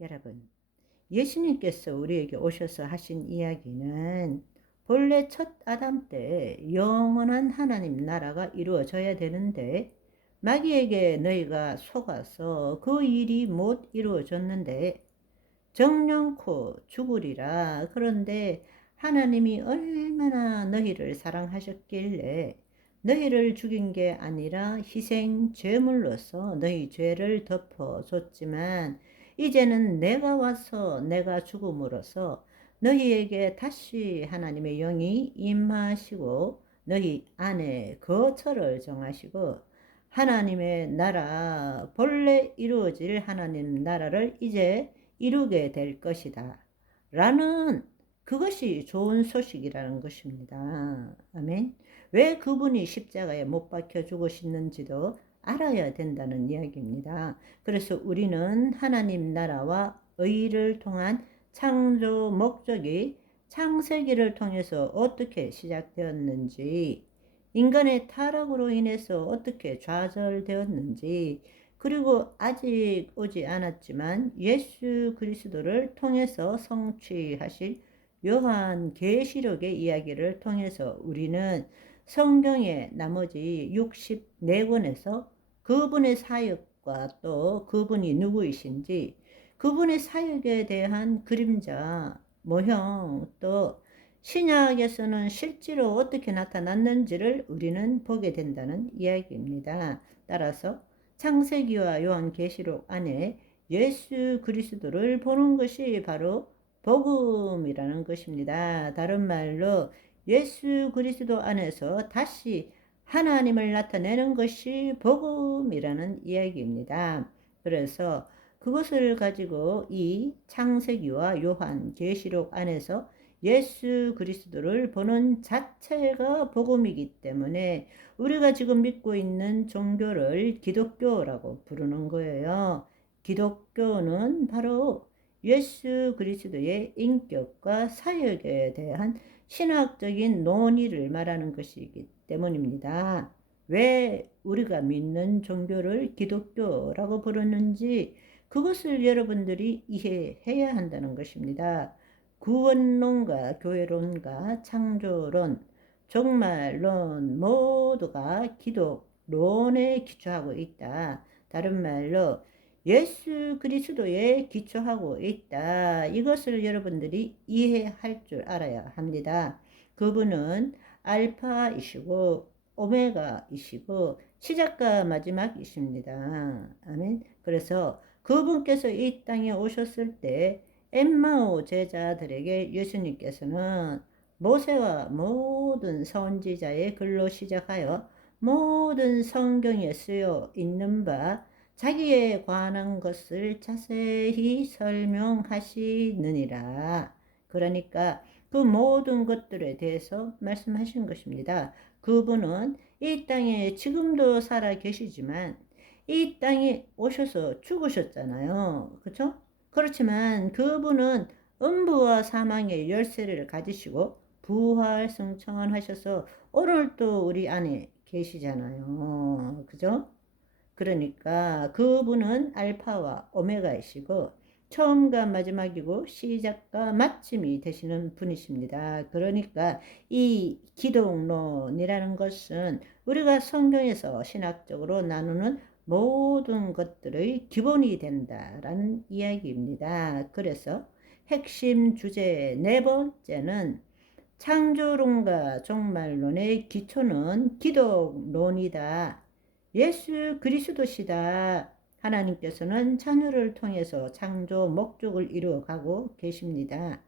여러분, 예수님께서 우리에게 오셔서 하신 이야기는 본래 첫 아담 때 영원한 하나님 나라가 이루어져야 되는데 마귀에게 너희가 속아서 그 일이 못 이루어졌는데 정령코 죽으리라. 그런데 하나님이 얼마나 너희를 사랑하셨길래 너희를 죽인 게 아니라 희생 제물로서 너희 죄를 덮어줬지만 이제는 내가 와서 내가 죽음으로써 너희에게 다시 하나님의 영이 임하시고 너희 안에 거처를 정하시고 하나님의 나라, 본래 이루어질 하나님 나라를 이제 이루게 될 것이다 라는, 그것이 좋은 소식이라는 것입니다. 아멘. 왜 그분이 십자가에 못 박혀 죽으셨는지도 알아야 된다는 이야기입니다. 그래서 우리는 하나님 나라와 의를 통한 창조 목적이 창세기를 통해서 어떻게 시작되었는지, 인간의 타락으로 인해서 어떻게 좌절되었는지, 그리고 아직 오지 않았지만 예수 그리스도를 통해서 성취하실 요한 계시록의 이야기를 통해서 우리는 성경의 나머지 64권에서 그분의 사역과 또 그분이 누구이신지, 그분의 사역에 대한 그림자, 모형, 또 신약에서는 실제로 어떻게 나타났는지를 우리는 보게 된다는 이야기입니다. 따라서 창세기와 요한계시록 안에 예수 그리스도를 보는 것이 바로 복음이라는 것입니다. 다른 말로 예수 그리스도 안에서 다시 하나님을 나타내는 것이 복음이라는 이야기입니다. 그래서 그것을 가지고 이 창세기와 요한계시록 안에서 예수 그리스도를 보는 자체가 복음이기 때문에 우리가 지금 믿고 있는 종교를 기독교라고 부르는 거예요. 기독교는 바로 예수 그리스도의 인격과 사역에 대한 신학적인 논의를 말하는 것이기 때문입니다. 왜 우리가 믿는 종교를 기독교라고 부르는지 그것을 여러분들이 이해해야 한다는 것입니다. 구원론과 교회론과 창조론, 종말론 모두가 기독론에 기초하고 있다. 다른 말로 예수 그리스도에 기초하고 있다. 이것을 여러분들이 이해할 줄 알아야 합니다. 그분은 알파이시고 오메가이시고 시작과 마지막이십니다. 아멘. 그래서 그분께서 이 땅에 오셨을 때 엠마오 제자들에게 예수님께서는 모세와 모든 선지자의 글로 시작하여 모든 성경에 쓰여 있는 바 자기에 관한 것을 자세히 설명하시느니라. 그러니까 그 모든 것들에 대해서 말씀하신 것입니다. 그분은 이 땅에 지금도 살아 계시지만 이 땅에 오셔서 죽으셨잖아요. 그렇죠? 그렇지만 그분은 음부와 사망의 열쇠를 가지시고 부활 승천하셔서 오늘도 우리 안에 계시잖아요. 그죠? 그러니까 그분은 알파와 오메가이시고 처음과 마지막이고 시작과 마침이 되시는 분이십니다. 그러니까 이 기독론이라는 것은 우리가 성경에서 신학적으로 나누는 모든 것들의 기본이 된다라는 이야기입니다. 그래서 핵심 주제 네 번째는 창조론과 종말론의 기초는 기독론이다. 예수 그리스도시다. 하나님께서는 자녀를 통해서 창조 목적을 이루어가고 계십니다.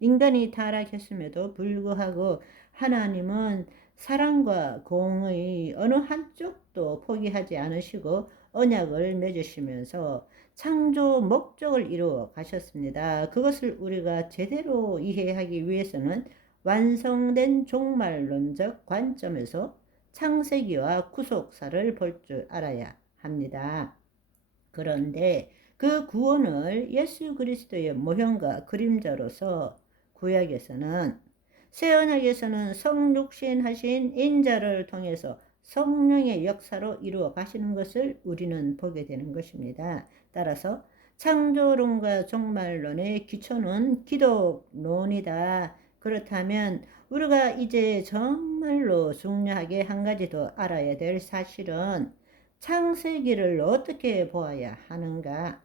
인간이 타락했음에도 불구하고 하나님은 사랑과 공의 어느 한쪽도 포기하지 않으시고 언약을 맺으시면서 창조 목적을 이루어 가셨습니다. 그것을 우리가 제대로 이해하기 위해서는 완성된 종말론적 관점에서 창세기와 구속사를 볼 줄 알아야 합니다. 그런데 그 구원을 예수 그리스도의 모형과 그림자로서 구약에서는, 새언약에서는 성육신하신 인자를 통해서 성령의 역사로 이루어 가시는 것을 우리는 보게 되는 것입니다. 따라서 창조론과 종말론의 기초는 기독론이다. 그렇다면 우리가 이제 정말로 중요하게 한 가지 더 알아야 될 사실은 창세기를 어떻게 보아야 하는가?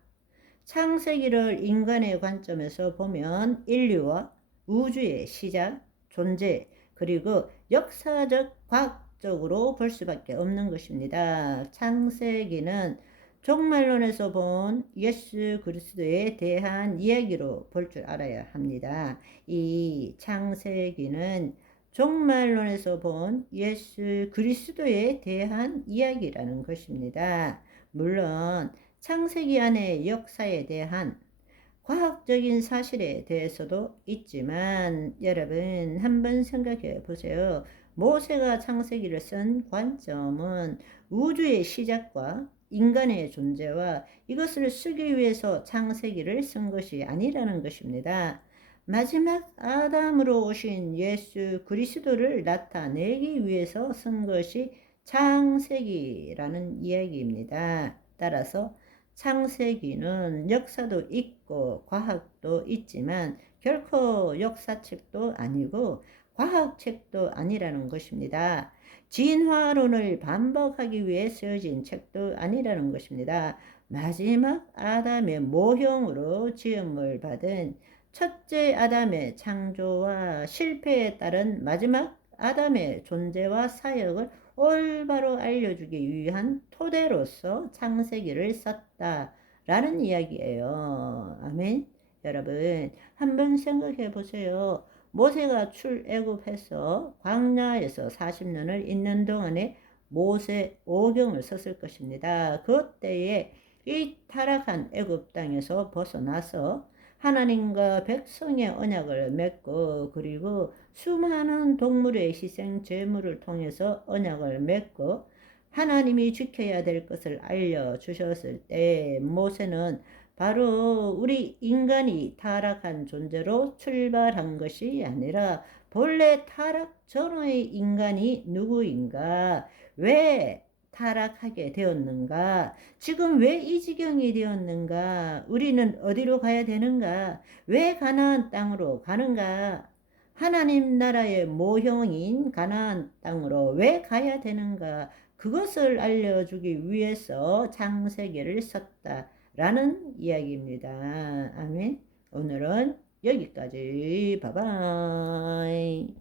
창세기를 인간의 관점에서 보면 인류와 우주의 시작, 존재, 그리고 역사적, 과학적으로 볼 수밖에 없는 것입니다. 창세기는 종말론에서 본 예수 그리스도에 대한 이야기로 볼 줄 알아야 합니다. 이 창세기는 종말론에서 본 예수 그리스도에 대한 이야기라는 것입니다. 물론 창세기 안의 역사에 대한 과학적인 사실에 대해서도 있지만 여러분 한번 생각해 보세요. 모세가 창세기를 쓴 관점은 우주의 시작과 인간의 존재와 이것을 쓰기 위해서 창세기를 쓴 것이 아니라는 것입니다. 마지막 아담으로 오신 예수 그리스도를 나타내기 위해서 쓴 것이 창세기라는 이야기입니다. 따라서 창세기는 역사도 있고 과학도 있지만 결코 역사책도 아니고 과학책도 아니라는 것입니다. 진화론을 반박하기 위해 쓰여진 책도 아니라는 것입니다. 마지막 아담의 모형으로 지음을 받은 첫째 아담의 창조와 실패에 따른 마지막 아담의 존재와 사역을 올바로 알려주기 위한 토대로서 창세기를 썼다라는 이야기예요. 아멘. 여러분 한번 생각해 보세요. 모세가 출애굽해서 광야에서 40년을 있는 동안에 모세 오경을 썼을 것입니다. 그때에 이 타락한 애굽 땅에서 벗어나서 하나님과 백성의 언약을 맺고 그리고 수많은 동물의 희생 제물을 통해서 언약을 맺고 하나님이 지켜야 될 것을 알려주셨을 때 모세는 바로 우리 인간이 타락한 존재로 출발한 것이 아니라 본래 타락 전의 인간이 누구인가, 왜 타락하게 되었는가, 지금 왜 이 지경이 되었는가, 우리는 어디로 가야 되는가, 왜 가나안 땅으로 가는가, 하나님 나라의 모형인 가나안 땅으로 왜 가야 되는가, 그것을 알려주기 위해서 창세기를 썼다라는 이야기입니다. 아멘. 오늘은 여기까지. 바이바이.